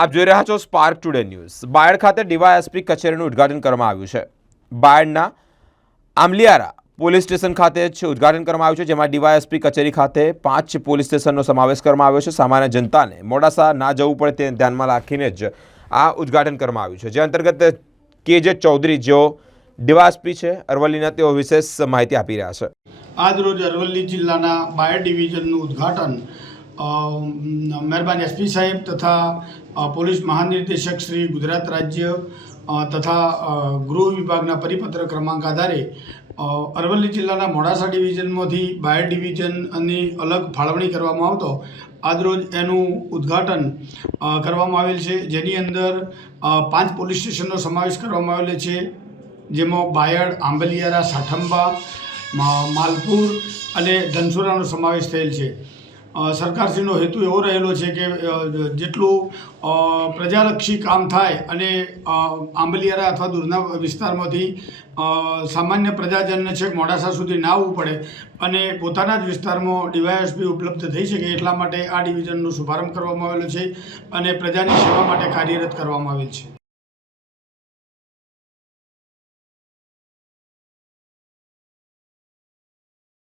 આપ જોઈ રહ્યા છો સ્પાર્ક ટુડે ન્યૂઝ બાયડ ખાતે ડીવાયએસપી કચેરીનું ઉદ્ઘાટન કરવામાં આવ્યું છે. બાયડના આમલિયારા પોલીસ સ્ટેશન ખાતે જ ઉદ્ઘાટન કરવામાં આવ્યું છે, જેમાં ડીવાયએસપી કચેરી ખાતે પાંચ પોલીસ સ્ટેશનનો સમાવેશ કરવામાં આવ્યો છે. સામાન્ય જનતાને મોડાસા ના જવું પડે તે ધ્યાનમાં રાખીને જ આ ઉદ્ઘાટન કરવામાં આવ્યું છે. જે અંતર્ગત કે જે ચૌધરી, જેઓ ડીવાયએસપી છે, અરવલ્લીના તેઓ વિશેષ માહિતી આપી રહ્યા છે. આજરોજ અરવલ્લી જિલ્લાના બાયર ડિવિઝનનું ઉદ્ઘાટન મહેરબાન એસપી સાહેબ તથા પોલીસ મહાનિર્દેશક શ્રી ગુજરાત રાજ્ય તથા ગૃહ વિભાગના પરિપત્ર ક્રમાંક આધારે અરવલ્લી જિલ્લાના મોડાસા ડિવિઝનમાંથી બાયર ડિવિઝનની અલગ ફાળવણી કરવામાં આવતો, આજરોજ એનું ઉદ્ઘાટન કરવામાં આવેલ છે. જેની અંદર પાંચ પોલીસ સ્ટેશનનો સમાવેશ કરવામાં આવેલો છે. જેમાં બાયડ, આંબલિયારા, સાઠંબા માલપુર અને ધનસુરાનો સમાવેશ થયેલ છે. સરકારશ્રીનો હેતુ એવો રહેલો છે કે જેટલું પ્રજાલક્ષી કામ થાય અને આંબલિયારા અથવા દૂરના વિસ્તારમાંથી સામાન્ય પ્રજાજનને છેક મોડાસા સુધી ના આવવું પડે અને પોતાના જ વિસ્તારમાં ડીવાયએસપી ઉપલબ્ધ થઈ શકે એટલા માટે આ ડિવિઝનનો શુભારંભ કરવામાં આવેલો છે અને પ્રજાની સેવા માટે કાર્યરત કરવામાં આવેલ છે.